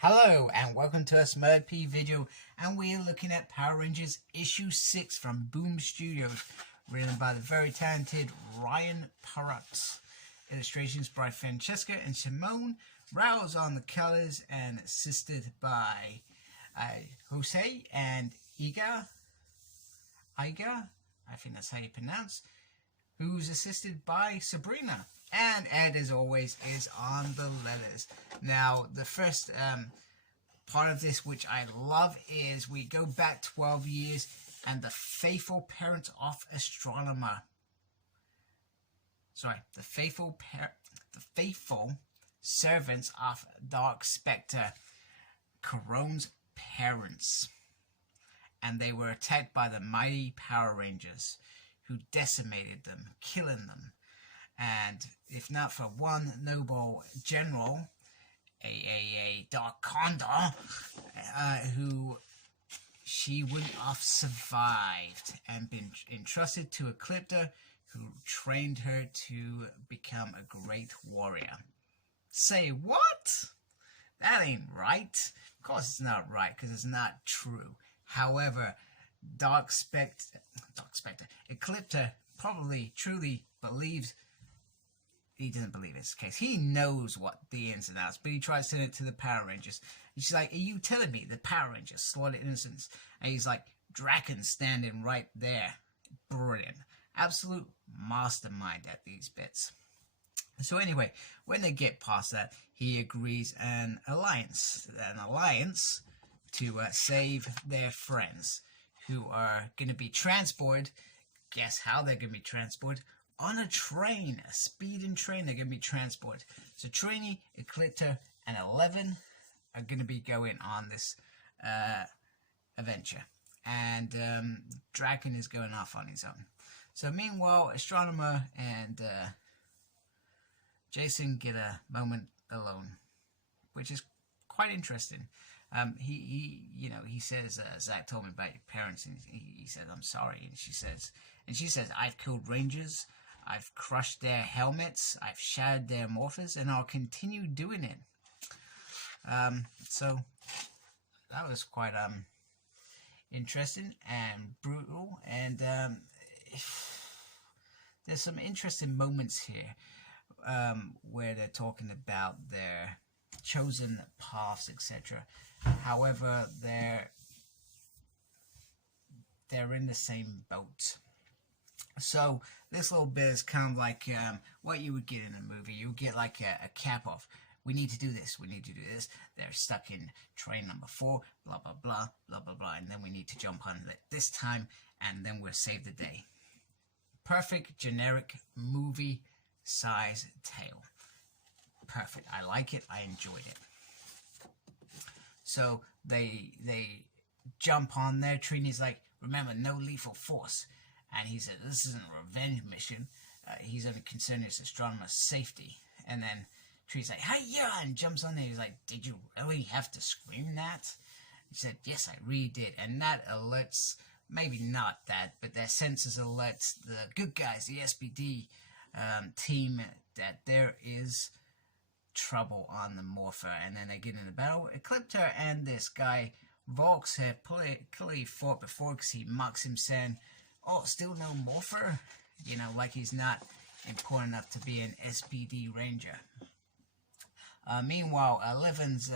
Hello and welcome to a SmurDP video, and we're looking at Power Rangers issue 6 from Boom Studios, written by the very talented Ryan Parrott. Illustrations by Francesca and Simone. Rouse on the colors and assisted by Jose and Iga, I think that's how you pronounce, who's assisted by Sabrina. And Ed, as always, is on the letters. Now, the first part of this, which I love, is we go back 12 years and the faithful parents of Astronomer. Sorry, the faithful servants of Dark Spectre, Corone's parents. And they were attacked by the mighty Power Rangers, who decimated them, killing them. And if not for one noble general, a Dark Condor, who she wouldn't have survived and been entrusted to Ecliptor, who trained her to become a great warrior. Say what? That ain't right. Of course it's not right, because it's not true. However, Dark Spectre, Ecliptor probably truly believes. He doesn't believe it's the case. He knows what the ins and outs, but he tries to send it to the Power Rangers. And she's like, are you telling me the Power Rangers slaughtered innocents? And he's like, Draken's standing right there. Brilliant. Absolute mastermind at these bits. So anyway, when they get past that, he agrees an alliance to save their friends, who are going to be transported. Guess how they're going to be transported? On a train, a speeding train. They're going to be transported. So Trini, Ecliptor, and 11 are going to be going on this adventure. And Draken is going off on his own. So meanwhile, Astronomer and Jason get a moment alone, which is quite interesting. He says, Zach told me about your parents, and he says, I'm sorry. And she says, I've killed Rangers. I've crushed their helmets, I've shattered their morphers, and I'll continue doing it. So that was quite interesting and brutal, and there's some interesting moments here where they're talking about their chosen paths, etc. However, they're in the same boat. So this little bit is kind of like what you would get in a movie. You would get like a cap off. We need to do this. We need to do this. They're stuck in train number 4. Blah, blah, blah, blah, blah, blah. And then we need to jump on it this time. And then we'll save the day. Perfect, generic, movie size tale. Perfect. I like it. I enjoyed it. So they jump on there. Trini's like, remember, no lethal force. And he said, this isn't a revenge mission. He's only concerned with Astronomer's safety. And then Tree's like, hi-ya, and jumps on there. He's like, did you really have to scream that? He said, yes, I really did. And that alerts, maybe not that, but their sensors alerts the good guys, the SPD team, that there is trouble on the Morpher. And then they get in a battle. Ecliptor and this guy, Volks, have clearly fought before, because he mocks him saying, oh, still no Morpher? You know, like he's not important enough to be an SPD Ranger. Meanwhile, 11's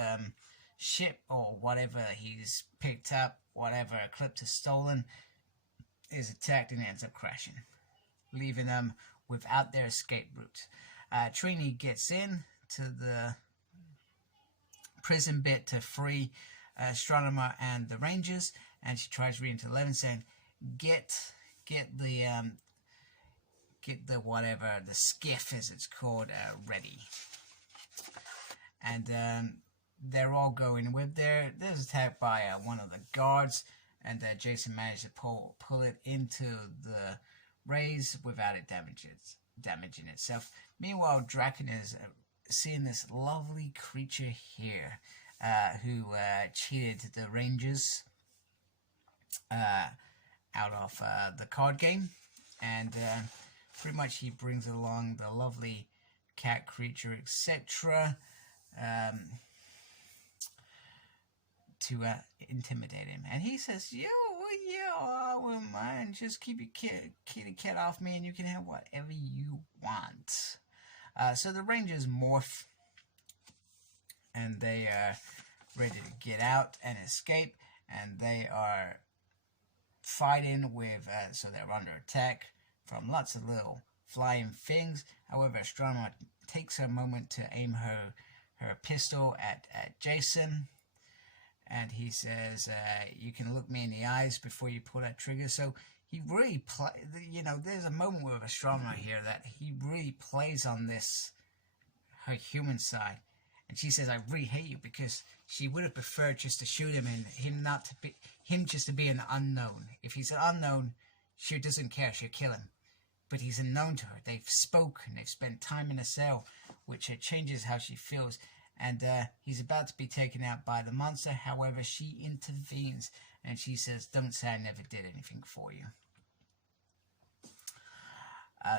ship, or whatever he's picked up, whatever Eclipse has stolen, is attacked and ends up crashing, leaving them without their escape route. Trini gets in to the prison bit to free Astronomer and the Rangers, and she tries reading to 11 saying, get the whatever, the skiff as it's called, ready. And they're all going with there's attacked by one of the guards, and Jason managed to pull it into the rays without it damaging itself. Meanwhile, Draken is seeing this lovely creature here, who cheated the Rangers out of the card game, and pretty much he brings along the lovely cat creature, etc. to intimidate him. And he says, yeah, I wouldn't mind. Just keep your kitty cat off me and you can have whatever you want. So the Rangers morph and they are ready to get out and escape. And they are fighting with, so they're under attack from lots of little flying things. However, Astronema takes a moment to aim her pistol at Jason, and he says, you can look me in the eyes before you pull that trigger. So he really there's a moment with Astronema here that he really plays on her human side. And she says, I really hate you, because she would have preferred just to shoot him and him just to be an unknown. If he's an unknown, she doesn't care, she'll kill him. But he's unknown to her. They've spoken, they've spent time in a cell, which changes how she feels. And he's about to be taken out by the monster. However, she intervenes and she says, don't say I never did anything for you.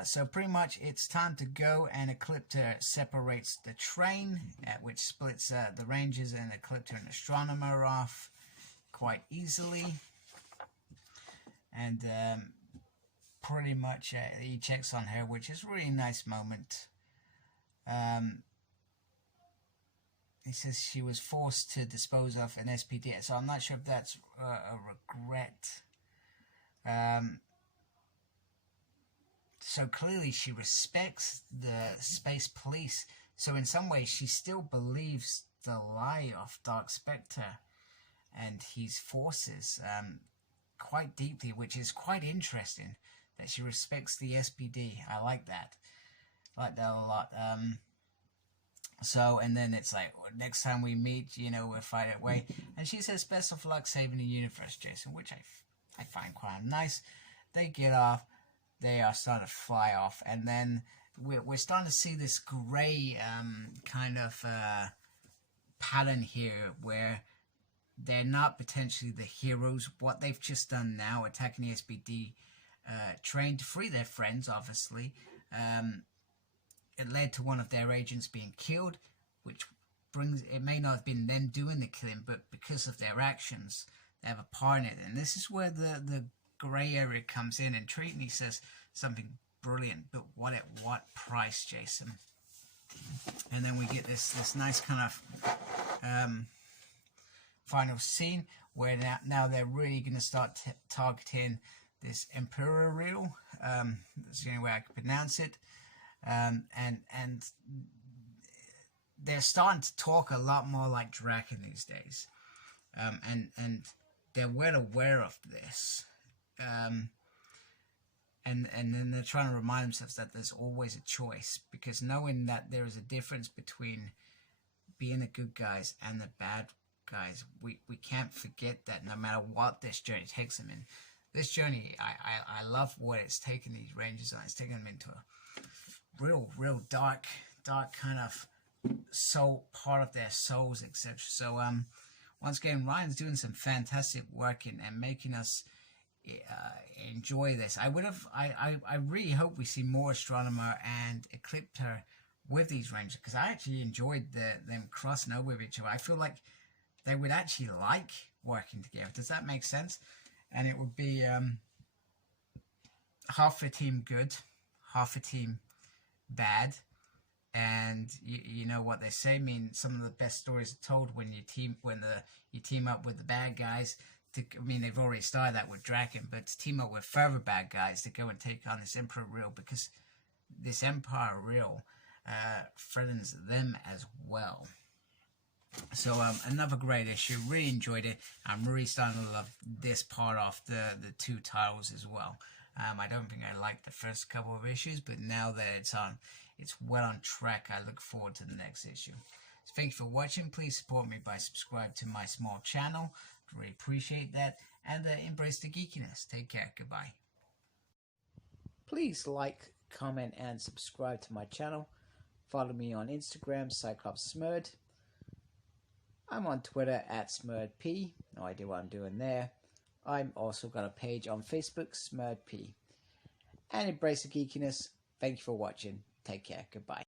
So pretty much it's time to go, and Ecliptor separates the train, which splits the Rangers and Ecliptor and Astronema off quite easily. And pretty much he checks on her, which is a really nice moment. He says she was forced to dispose of an SPD, so I'm not sure if that's a regret. So clearly she respects the space police. So in some ways she still believes the lie of Dark Spectre and his forces quite deeply, which is quite interesting that she respects the SPD. I like that. I like that a lot. So, and then it's like, next time we meet, we'll fight it away. And she says, best of luck saving the universe, Jason, which I find quite nice. They get off. They are starting to fly off, and then we're starting to see this gray kind of pattern here, where they're not potentially the heroes. What they've just done now, attacking the SPD train to free their friends, obviously, it led to one of their agents being killed, which it may not have been them doing the killing, but because of their actions, they have a part in it. And this is where the grey area comes in, and Trinity says something brilliant, but what at what price, Jason? And then we get this nice kind of final scene where now they're really going to start targeting this Imperial. That's the only way I can pronounce it. And they're starting to talk a lot more like Draken these days. And they're well aware of this. And then they're trying to remind themselves that there's always a choice, because knowing that there is a difference between being the good guys and the bad guys, we can't forget that no matter what this journey takes them in. This journey, I love what it's taken these Rangers on. It's taken them into a real dark kind of soul, part of their souls, etc. So once again, Ryan's doing some fantastic work and making us enjoy this. I really hope we see more Astronema and Ecliptor with these Rangers, because I actually enjoyed them crossing over with each other. I feel like they would actually like working together. Does that make sense? And it would be half a team good, half a team bad. And you know what they say. I mean, some of the best stories are told when you team up with the bad guys. They've already started that with Draken, but to team up with further bad guys to go and take on this Emperor Real, because this Empire Real threatens them as well. So another great issue. Really enjoyed it. I'm really starting to love this part of the two titles as well. I don't think I liked the first couple of issues, but now that it's well on track, I look forward to the next issue. So thank you for watching. Please support me by subscribing to my small channel. Really appreciate that. And embrace the geekiness. Take care. Goodbye. Please like, comment, and subscribe to my channel. Follow me on Instagram, CyclopsSmurd. I'm on Twitter @SmurdP. No idea what I'm doing there. I'm also got a page on Facebook, SmurdP. And embrace the geekiness. Thank you for watching. Take care. Goodbye.